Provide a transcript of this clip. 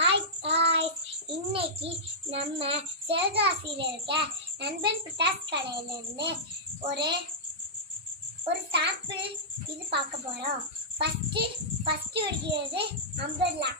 Hi guys, இன்னைக்கு நம்ம சிவகாசியில் இருக்க நண்பன் பிரகாஷ் கடையிலேருந்து ஒரு ஒரு சாம்பிள் இது பார்க்க போகிறோம். ஃபஸ்ட்டு வெடிக்கிறது அம்பர்லா.